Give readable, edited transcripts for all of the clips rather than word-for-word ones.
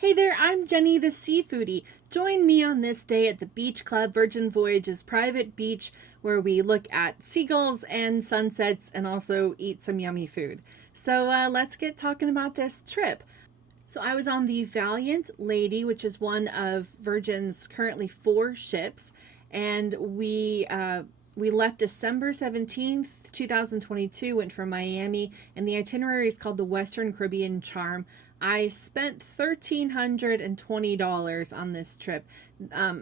Hey there, I'm Jenny the Seafoodie. Join me on this day at the Beach Club Virgin Voyages private beach where we look at seagulls and sunsets and also eat some yummy food. So let's get talking about this trip. So I was on the Valiant Lady, which is one of Virgin's currently 4 ships, and we left December 17th, 2022, went from Miami, and the itinerary is called the Western Caribbean Charm. I spent $1,320 on this trip.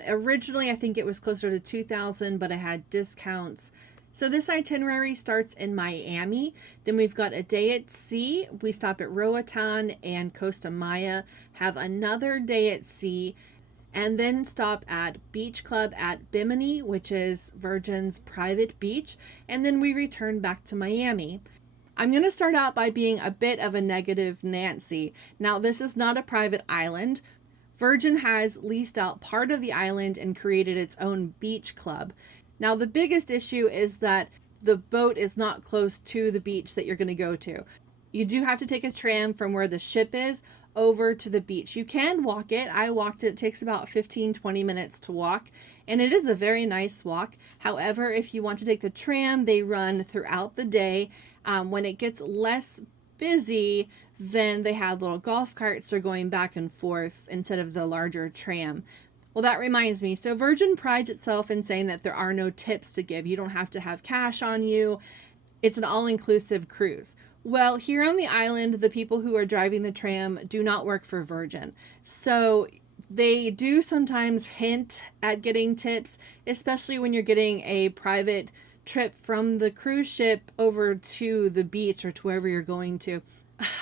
Originally, I think it was closer to $2,000, but I had discounts. So this itinerary starts in Miami. Then we've got a day at sea. We stop at Roatan and Costa Maya, have another day at sea, and then stop at Beach Club at Bimini, which is Virgin's private beach, and then we return back to Miami. I'm going to start out by being a bit of a negative Nancy. Now, this is not a private island. Virgin has leased out part of the island and created its own beach club. Now, the biggest issue is that the boat is not close to the beach that you're going to go to. You do have to take a tram from where the ship is over to the beach. You can walk it. I walked it. It takes about 15-20 minutes to walk, and it is a very nice walk. However, if you want to take the tram, they run throughout the day. When it gets less busy, then they have little golf carts that are going back and forth instead of the larger tram. Well, that reminds me. So Virgin prides itself in saying that there are no tips to give. You don't have to have cash on you. It's an all-inclusive cruise. Well, here on the island, the people who are driving the tram do not work for Virgin. So they do sometimes hint at getting tips, especially when you're getting a private trip from the cruise ship over to the beach or to wherever you're going to.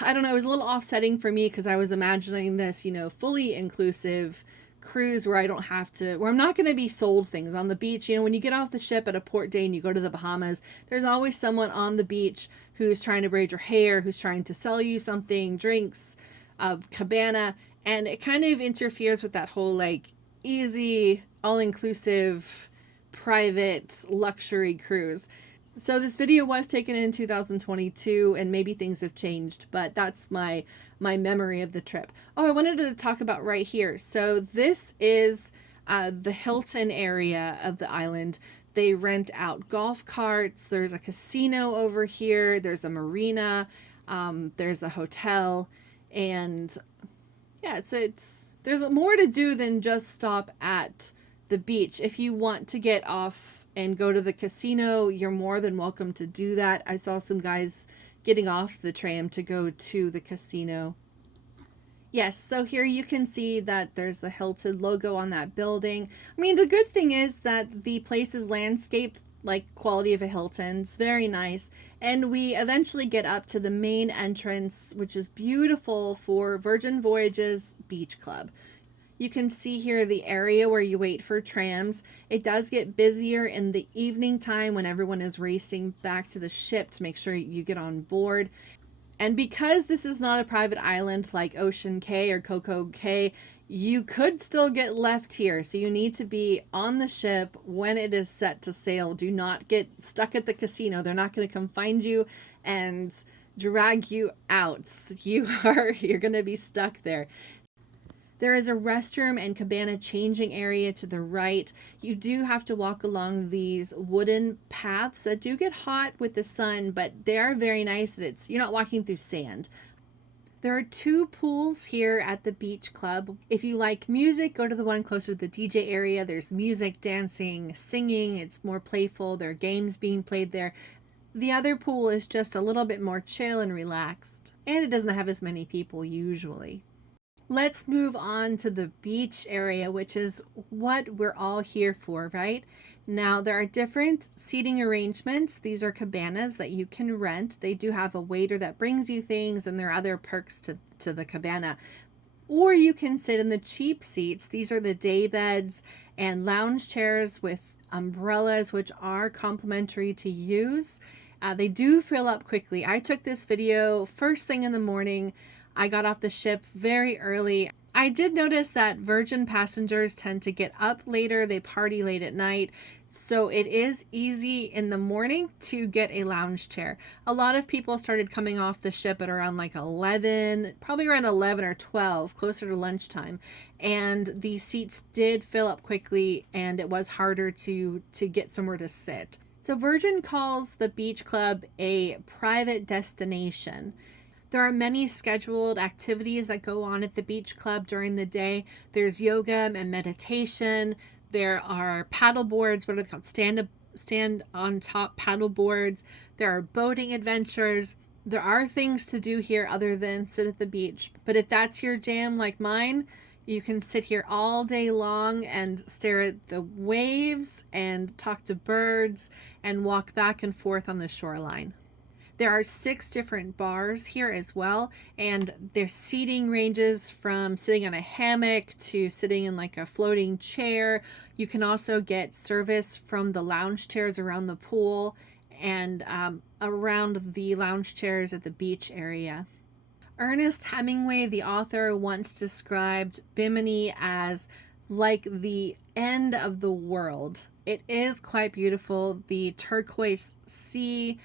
I don't know, it was a little offsetting for me because I was imagining this, fully inclusive cruise where I'm not going to be sold things on the beach. When you get off the ship at a port day and you go to the Bahamas, there's always someone on the beach who's trying to braid your hair, who's trying to sell you something, drinks, cabana, and it kind of interferes with that whole easy, all-inclusive, private luxury cruise. So this video was taken in 2022, and maybe things have changed, but that's my memory of the trip. Oh, I wanted to talk about right here. So this is the Hilton area of the island. They rent out golf carts. There's a casino over here. There's a marina. There's a hotel, and yeah, there's more to do than just stop at the beach. If you want to get off and go to the casino, you're more than welcome to do that. I saw some guys getting off the tram to go to the casino. Yes, so here you can see that there's the Hilton logo on that building. I mean, the good thing is that the place is landscaped like quality of a Hilton. It's very nice. And we eventually get up to the main entrance, which is beautiful for Virgin Voyages Beach Club. You can see here the area where you wait for trams. It does get busier in the evening time when everyone is racing back to the ship to make sure you get on board. And because this is not a private island like Ocean Cay or Coco Cay, you could still get left here. So you need to be on the ship when it is set to sail. Do not get stuck at the casino. They're not going to come find you and drag you out. You're going to be stuck there. There is a restroom and cabana changing area to the right. You do have to walk along these wooden paths that do get hot with the sun, but they are very nice that you're not walking through sand. There are 2 pools here at the beach club. If you like music, go to the one closer to the DJ area. There's music, dancing, singing. It's more playful. There are games being played there. The other pool is just a little bit more chill and relaxed, and it doesn't have as many people usually. Let's move on to the beach area, which is what we're all here for, right? Now, there are different seating arrangements. These are cabanas that you can rent. They do have a waiter that brings you things, and there are other perks to the cabana. Or you can sit in the cheap seats. These are the day beds and lounge chairs with umbrellas, which are complimentary to use. They do fill up quickly. I took this video first thing in the morning. I got off the ship very early. I did notice that Virgin passengers tend to get up later, they party late at night, so it is easy in the morning to get a lounge chair. A lot of people started coming off the ship at around like 11, probably around 11 or 12, closer to lunchtime, and the seats did fill up quickly and it was harder to get somewhere to sit. So Virgin calls the beach club a private destination. There are many scheduled activities that go on at the beach club during the day. There's yoga and meditation. There are paddle boards, what are they called? Stand on top paddle boards. There are boating adventures. There are things to do here other than sit at the beach. But if that's your jam like mine, you can sit here all day long and stare at the waves and talk to birds and walk back and forth on the shoreline. There are 6 different bars here as well, and their seating ranges from sitting on a hammock to sitting in like a floating chair. You can also get service from the lounge chairs around the pool and around the lounge chairs at the beach area. Ernest Hemingway, the author, once described Bimini as like the end of the world. It is quite beautiful. The turquoise sea,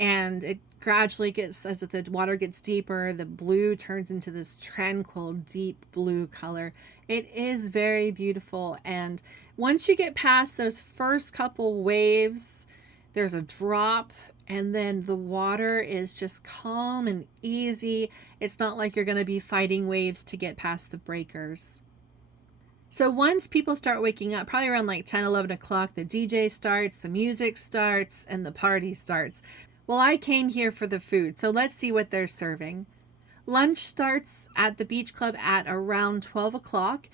and it gradually gets, as the water gets deeper, the blue turns into this tranquil, deep blue color. It is very beautiful. And once you get past those first couple waves, there's a drop, and then the water is just calm and easy. It's not like you're going to be fighting waves to get past the breakers. So once people start waking up, probably around like 10, 11 o'clock, the DJ starts, the music starts, and the party starts. Well, I came here for the food, so let's see what they're serving. Lunch starts at the beach club at around 12 o'clock.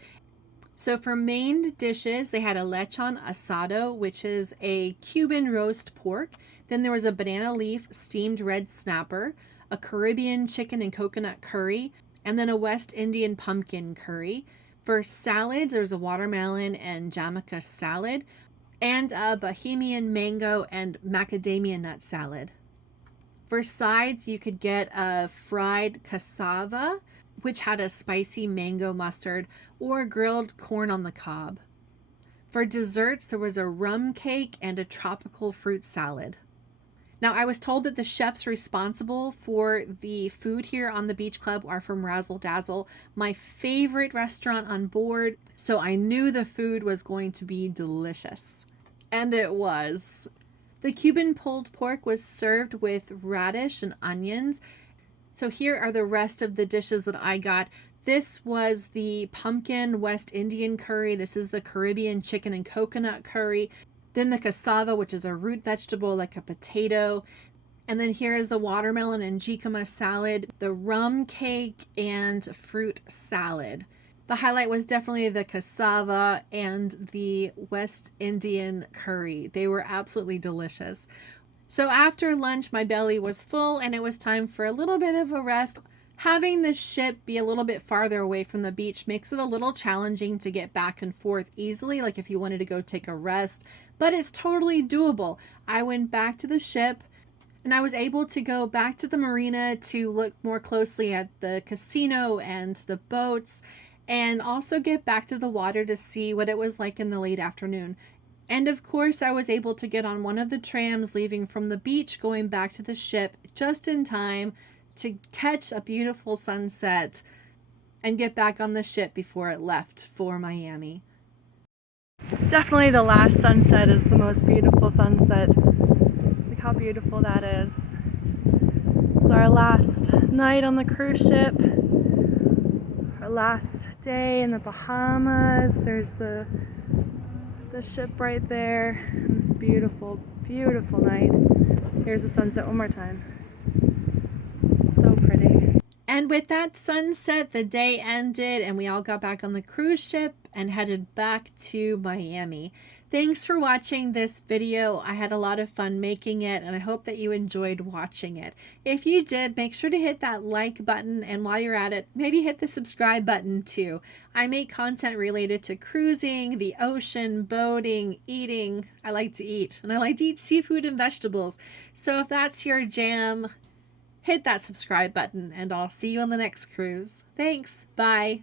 So for main dishes, they had a lechon asado, which is a Cuban roast pork. Then there was a banana leaf steamed red snapper, a Caribbean chicken and coconut curry, and then a West Indian pumpkin curry. For salads, there was a watermelon and jamaica salad, and a Bahamian mango and macadamia nut salad. For sides, you could get a fried cassava, which had a spicy mango mustard, or grilled corn on the cob. For desserts, there was a rum cake and a tropical fruit salad. Now, I was told that the chefs responsible for the food here on the beach club are from Razzle Dazzle, my favorite restaurant on board, so I knew the food was going to be delicious. And it was. The Cuban pulled pork was served with radish and onions. So here are the rest of the dishes that I got. This was the pumpkin West Indian curry. This is the Caribbean chicken and coconut curry. Then the cassava, which is a root vegetable like a potato. And then here is the watermelon and jicama salad, the rum cake, and fruit salad. The highlight was definitely the cassava and the West Indian curry. They were absolutely delicious. So after lunch, my belly was full and it was time for a little bit of a rest. Having the ship be a little bit farther away from the beach makes it a little challenging to get back and forth easily, like if you wanted to go take a rest, but it's totally doable. I went back to the ship and I was able to go back to the marina to look more closely at the casino and the boats, and also get back to the water to see what it was like in the late afternoon. And of course, I was able to get on one of the trams leaving from the beach going back to the ship just in time to catch a beautiful sunset and get back on the ship before it left for Miami. Definitely the last sunset is the most beautiful sunset. Look how beautiful that is. It's our last night on the cruise ship. Our last day in the Bahamas. There's the ship right there. And this beautiful, beautiful night. Here's the sunset one more time. So pretty. And with that sunset, the day ended and we all got back on the cruise ship and headed back to Miami. Thanks for watching this video. I had a lot of fun making it and I hope that you enjoyed watching it. If you did, make sure to hit that like button, and while you're at it, maybe hit the subscribe button too. I make content related to cruising, the ocean, boating, eating. I like to eat, and I like to eat seafood and vegetables. So if that's your jam, hit that subscribe button and I'll see you on the next cruise. Thanks. Bye.